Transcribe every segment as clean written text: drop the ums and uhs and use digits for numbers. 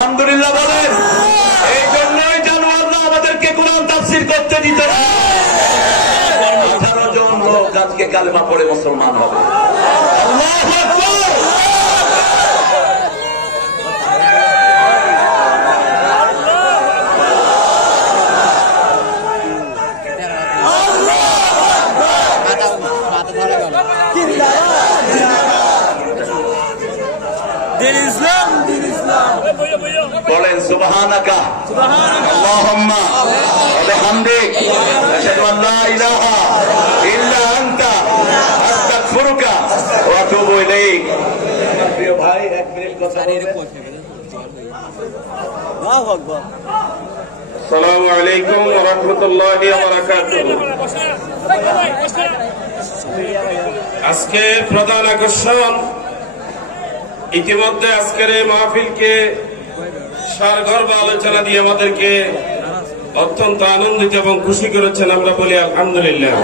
আলহামদুলিল্লাহ বলেন। এই জন্যই জানোয়াররা আমাদেরকে কোরআন তাফসীর করতে দিত না। 18 জন লোক আজকে কালেমা পড়ে মুসলমান হবে। আল্লাহু আকবার। বলেন সুবহানাকা আল্লাহুম্মা ওয়া বিহামদিক আশহাদু আল লা ইলাহা ইল্লা আনতা আস্তাগফিরুকা ওয়া আতুবু ইলাইক। প্রিয় ভাই, 1 মিনিট কথা বলবেন। আল্লাহু আকবার। আসসালামু আলাইকুম ওয়া রাহমাতুল্লাহি ওয়া বারাকাতুহু। আজকের প্রধান আকর্ষণ, ইতিমধ্যে আজকের এই মাহফিলকে সারগর্ভ আলোচনা দিয়ে আমাদেরকে অত্যন্ত আনন্দিত এবং খুশি করেছেন। আমরা বলি আলহামদুলিল্লাহ।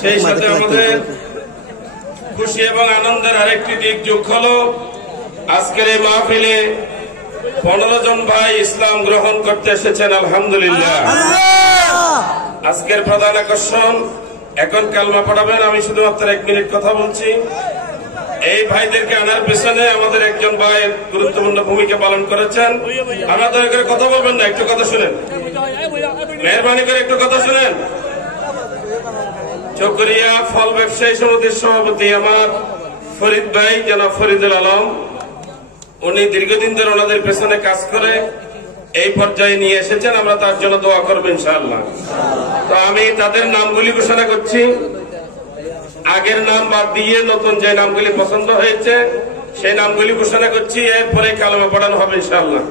সেই সাথে আমাদের খুশি এবং আনন্দের আরেকটি দিক যোগ হলো, আজকের এই মাহফিলে 15 জন ভাই ইসলাম গ্রহণ করতে এসেছেন। আলহামদুলিল্লাহ। আজকের প্রধান আকর্ষণ, এখন কালমা পড়াবেন। আমি শুধুমাত্র 1 মিনিট কথা বলছি। এই ভাইদেরকে আনার পেছনে আমাদের একজন ভাই গুরুত্বপূর্ণ ভূমিকা পালন করেছেন। আমরা দয়া করে কথা বলবেন না, একটু কথা শুনেন, মেহরবানি করে একটু কথা শুনেন। চকরিয়া ফল ব্যবসায়ী সমিতির সভাপতি আমার ফরিদ ভাই, জনাব ফরিদুল আলম, উনি দীর্ঘদিন ধরে ওনাদের পেছনে কাজ করে এই পর্যায়ে নিয়ে এসেছেন। আমরা তার জন্য দোয়া করবো ইনশাআল্লাহ। তো আমি তাদের নামগুলি ঘোষণা করছি। আগের নাম বাদ দিয়ে নতুন যে নামগুলি পছন্দ হয়েছে সেই নামগুলি ঘোষণা করছি। এরপরে কালেমা পড়ানো হবে ইনশাআল্লাহ।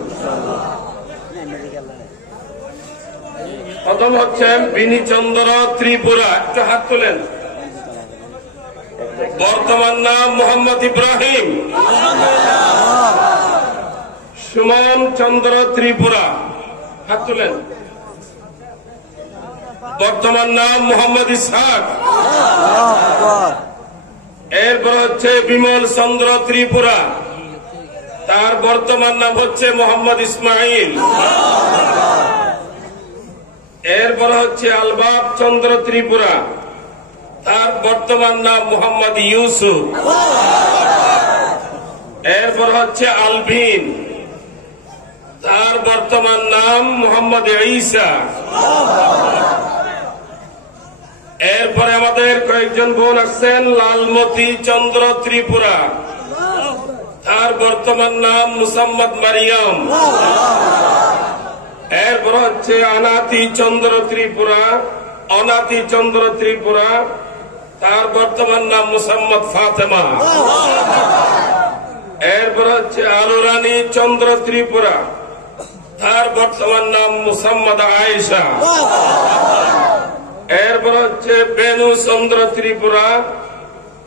প্রথম হচ্ছেন বিনিচন্দ্র ত্রিপুরা, একটু হাত তোলেন। বর্তমান নাম মোহাম্মদ ইব্রাহিম। সুমন চন্দ্র ত্রিপুরা, হাত তোলেন। বর্তমান নাম মোহাম্মদ ইসহাক। এরপর হচ্ছে বিমল চন্দ্র ত্রিপুরা, তার বর্তমান নাম হচ্ছে মোহাম্মদ ইসমাইল। এরপর হচ্ছে আলবাব চন্দ্র ত্রিপুরা, তার বর্তমান নাম মোহাম্মদ ইউসুফ। এরপর হচ্ছে আলভিন, তার বর্তমান নাম মোহাম্মদ ঈসা। এরপরে আমাদের কয়েকজন বোন আসছেন। লালমতি চন্দ্র ত্রিপুরা, তার বর্তমান নাম মুসাম্মদ মারিয়াম। এরপর হচ্ছে অনাতি চন্দ্র ত্রিপুরা, অনাতি চন্দ্র ত্রিপুরা, তার বর্তমান নাম মুসাম্মদ ফাতেমা। এরপর হচ্ছে আলুরানী চন্দ্র ত্রিপুরা, তার বর্তমান নাম মুসাম্মদ আয়েশা। এরপর হচ্ছে বেনু চন্দ্র ত্রিপুরা,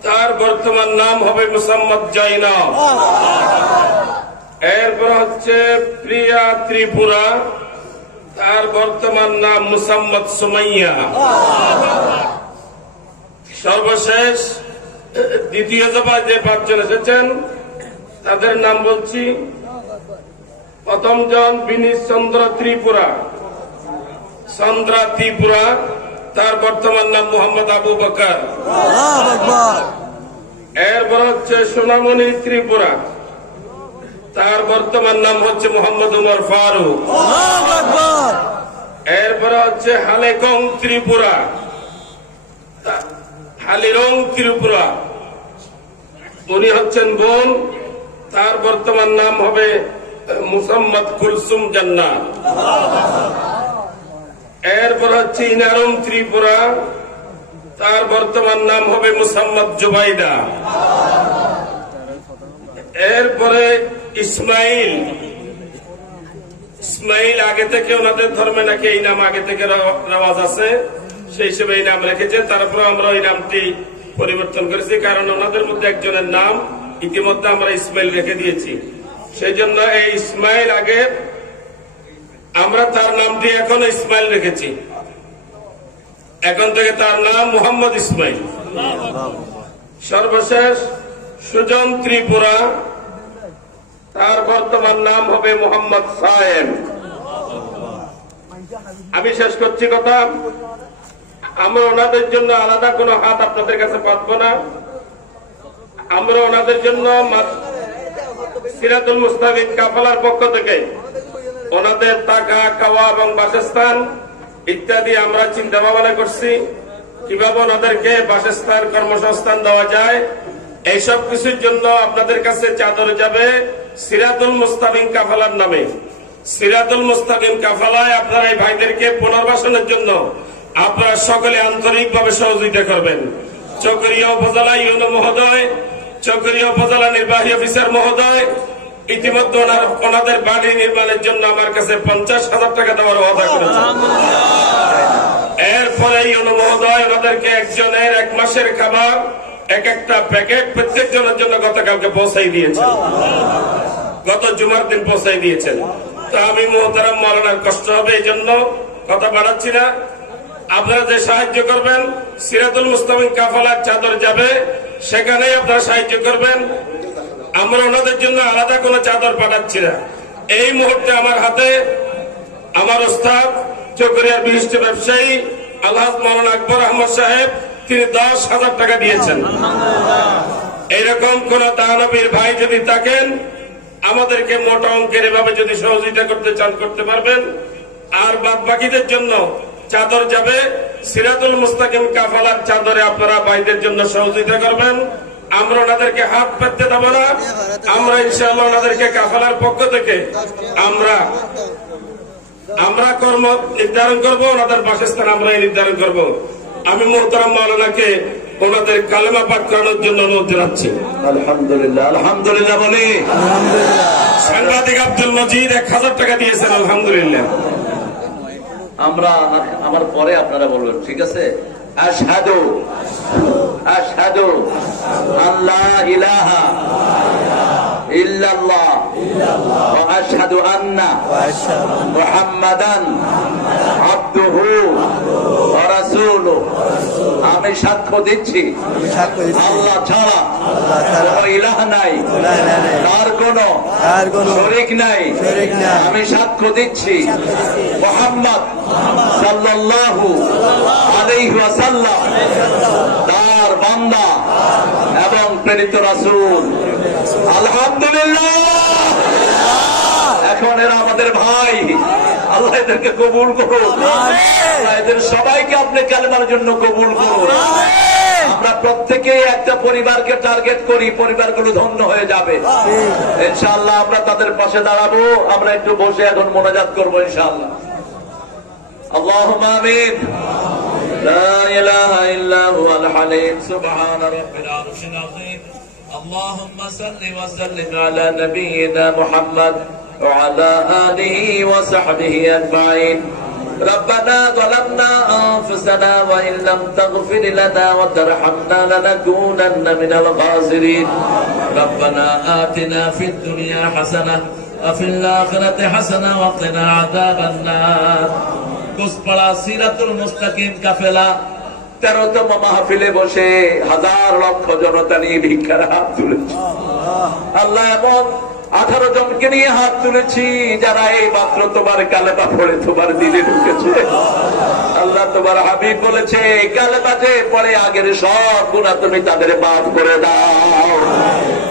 তার বর্তমান নাম হবে মুসাম্মদ জাইনাব। এরপর হচ্ছে প্রিয়া ত্রিপুরা, তার বর্তমান নাম মুসাম্মদ সুমাইয়া। সর্বশেষ দ্বিতীয় দফায় যে 5 জন এসেছেন তাদের নাম বলছি। প্রথম জন বিনীত চন্দ্র ত্রিপুরা, চন্দ্রা ত্রিপুরা, তার বর্তমান নাম মোহাম্মদ আবু বকর। এরপর হচ্ছে সোনামণি ত্রিপুরা, তার বর্তমান নাম হচ্ছে মোহাম্মদ উমর ফারুক। এরপর হচ্ছে হালেকং ত্রিপুরা, হালিরং ত্রিপুরা, উনি হচ্ছেন বোন, তার বর্তমান নাম হবে মুসাম্মদ কুলসুম জান্নাত। এরপর হচ্ছে ইনারং ত্রিপুরা, তার বর্তমান নাম হবে মুসাম্মদ জুবাইদা। এরপরে ইসমাইল, ইসমাইল আগে থেকে ওনাদের ধর্মে নাকি এই নাম আগে থেকে রেওয়াজ আছে, সেই হিসেবে এই নাম রেখেছেন। তারপরে আমরা ওই নামটি পরিবর্তন করেছি, কারণ ওনাদের মধ্যে একজনের নাম ইতিমধ্যে আমরা ইসমাইল রেখে দিয়েছি। সেই জন্য এই ইসমাইল আগে, আমরা তার নামটি এখন ইসমাইল রেখেছি। এখন থেকে তার নাম মোহাম্মদ ইসমাইল। সর্বশেষ সুজন ত্রিপুরা, তার বর্তমান নাম হবে মোহাম্মদ সায়েম। আমি শেষ করছি কথা, আমরা ওনাদের জন্য আলাদা কোনো হাত আপনাদের কাছে পাতবো না। আমরা ওনাদের জন্য সিরাতুল মুস্তাকিম কাফেলার পক্ষ থেকে ওনাদের টাকা, খাওয়া এবং বাসস্থান ইত্যাদি আমরা চিন্তা ভাবনা করছি, কিভাবে ওনাদেরকে বাসস্থান, কর্মসংস্থান দেওয়া যায়। এইসব কিছুর জন্য আপনাদের কাছে চাদর যাবে সিরাতুল মুস্তাকিম কাফেলার নামে। সিরাতুল মুস্তাকিম কাফেলায় আপনারা এই ভাইদেরকে পুনর্বাসনের জন্য আপনারা সকলে আন্তরিকভাবে সহযোগিতা করবেন। চকরিয়া উপজেলা ইউনো মহোদয়, চকরিয়া উপজেলা নির্বাহী অফিসার মহোদয় ইতিমধ্যে ওনাদের বাড়ি নির্মাণের জন্য আমার কাছে 50,000 টাকা দেওয়ার ওয়াদা করেছেন। এরপরে ইউনো মহোদয় ওনাদেরকে একজনের 1 মাসের খাবার একটা প্যাকেট প্রত্যেক জনের জন্য গতকালকে পৌঁছাই দিয়েছেন, গত জুমার দিন পৌঁছাই দিয়েছেন। তো আমি মোহতারাম মাওলানার কষ্ট হবে, এই জন্য কথা বাড়াচ্ছি না। আপনারা যে সাহায্য করবেন, সিরাতুল মুস্তাকিম কাফেলার চাদর যাবে, সেখানেই আপনারা সাহায্য করবেন। আমরা ওনাদের জন্য আলাদা কোনো চাদর পাঠাচ্ছি না। এই মুহূর্তে আমার হাতে আমার ওস্তাদ চকরিয়ার বিশিষ্ট ব্যবসায়ী আলহাজ মাওলানা আকবর আহমদ সাহেব, তিনি 10,000 টাকা দিয়েছেন। এইরকম কোন দানবীর ভাই যদি থাকেন, আমাদেরকে মোটা অঙ্কের এভাবে যদি সহযোগিতা করতে চান করতে পারবেন। আর বাদ বাকিদের জন্য চাদর যাবে সিরাতুল মুস্তাকিম কাফেলার চাদরে, আপনারা ভাইদের জন্য সহযোগিতা করবেন। আমরা ওনাদেরকে হাত পাততে দেব না। আমরা ইনশাআল্লাহ ওনাদেরকে কাফেলার পক্ষ থেকে আমরা কর্ম নির্ধারণ করব, ওনাদের বাসস্থান আমরাই নির্ধারণ করব। আমি মোহতারাম মাওলানাকে ওনাদের কালেমা পাঠ করানোর জন্য অনুরোধ জানাচ্ছি। আলহামদুলিল্লাহ, আলহামদুলিল্লাহ বলি। সাংবাদিক আব্দুল মজিদ 1000 টাকা দিয়েছেন, আলহামদুলিল্লাহ। আমরা আমার পরে আপনারা বলবেন, ঠিক আছে? আশহাদু আশহাদু আল্লা ইলাহা ইল্লাল্লাহ ওয়া আশহাদু আন্না মুহাম্মাদান আবদুহু ওয়া রাসূলুহু। আমি সাক্ষ্য দিচ্ছি আল্লাহ ছাড়া কোন ইলাহ নাই, তার কোন শরীক নাই। আমি সাক্ষ্য দিচ্ছি মুহাম্মদ সাল্লাল্লাহু আলাইহি ওয়াসাল্লাম তার বান্দা এবং প্রেরিত রাসূল। আলহামদুলিল্লাহ। এখন এরা আমাদের ভাই, আল্লাহ এদেরকে কবুল করুন। এদের সবাইকে আপনি কালেমার জন্য কবুল করুন। আমরা প্রত্যেকেই একটা পরিবারকে টার্গেট করি, পরিবারগুলো ধন্য হয়ে যাবে ইনশাআল্লাহ। আমরা তাদের পাশে দাঁড়াবো। আমরা একটু বসে এখন মোনাজাত করবো ইনশাআল্লাহ। আল্লাহুম্মা আমিন। লা ইলাহা ইল্লা হুয়াল হালিম সুবহানা রাব্বিল আরশিল আযীম। আল্লাহুম্মা সাল্লি ওয়া সাল্লিম আলা নাবিয়িনা মুহাম্মদ ওয়া আলা আলিহি ওয়া সাহবিহি আজমাইন। ربنا ظلمنا أنفسنا وإن لم تغفر لنا وترحمنا لنكونن من الخاسرين. ربنا آتنا في الدنيا حسنة وفي الآخرة حسنة وقنا عذاب النار. কুসপাড়া সিরাতুল মুস্তাকিম কাফেলা 13তম মাহফিলে বসে হাজার লক্ষ জনতা নিয়ে ভিক্ষার হাত তুলেছে। আল্লাহ এমন 18 জনকে নিয়ে হাত তুলেছি যারা এই মাত্র তোমার কালেমা পড়ে তোমার দিলে ঢুকেছে। আল্লাহ তোমার হাবিব বলেছে কালেমা যে পড়ে আগের সব গুনাহ তুমি তাদের মাফ করে দাও।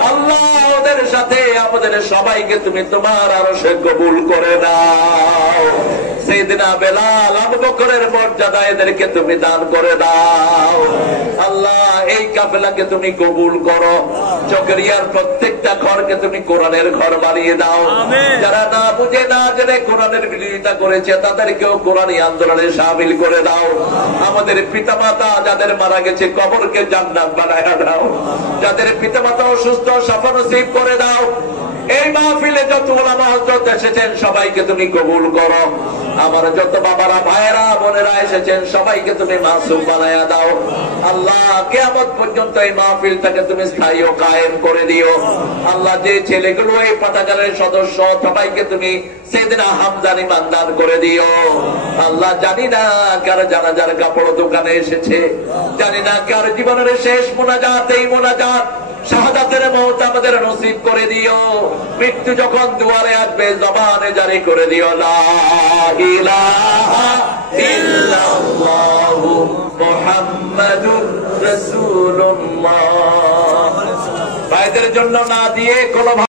আল্লাহ ওদের সাথে আমাদের সবাইকে তুমি তোমার আরশে কবুল করে নাও। সাইয়েদনা বেলাল, আবু বকরের মর্যাদা এদেরকে তুমি দান করে দাও। আল্লাহ এই কাফেলাকে তুমি কবুল করো। চকরিয়ার প্রত্যেকটা ঘরকে তুমি কোরআনের ঘর বানিয়ে দাও। যারা না বুঝে না জেনে কোরআনের বিরোধিতা করেছে তাদেরকেও কোরআনী আন্দোলনে শামিল করে দাও। আমাদের পিতামাতা যাদের মারা গেছে কবরকে জান্নাত বানায় দাও। যাদের পিতামাতা অসুস্থ শাফা নসিব করে দাও। এই মাহফিলে যত উলামা হযরত এসেছেন সবাইকে তুমি কবুল করো। আমার যত বাবারা, ভাইয়েরা, বোনেরা এসেছেন সবাইকে তুমি মাসুম বানায়া দাও। আল্লাহ কিয়ামত পর্যন্ত এই মাহফিলটাকে তুমি স্থায়ী ও কায়েম করে দিও। আল্লাহ যে ছেলেগুলো এই পাঠাগারের সদস্য সবাইকে তুমি সাইয়েদনা হামজার ঈমান দান করে দিও। আল্লাহ জানি না কার জানাজার কাপড় দোকানে এসেছে, জানি না কার জীবনের শেষ মোনাজাত এই মোনাজাত। শাহাদাতের মওত আমাদের নসিব করে দিও। মৃত্যু যখন দুয়ারে আসবে জবানে জারি করে দিও লা ইলাহা ইল্লাল্লাহু মুহাম্মাদুর রাসূলুল্লাহ। ভাইদের জন্য না দিয়ে কোন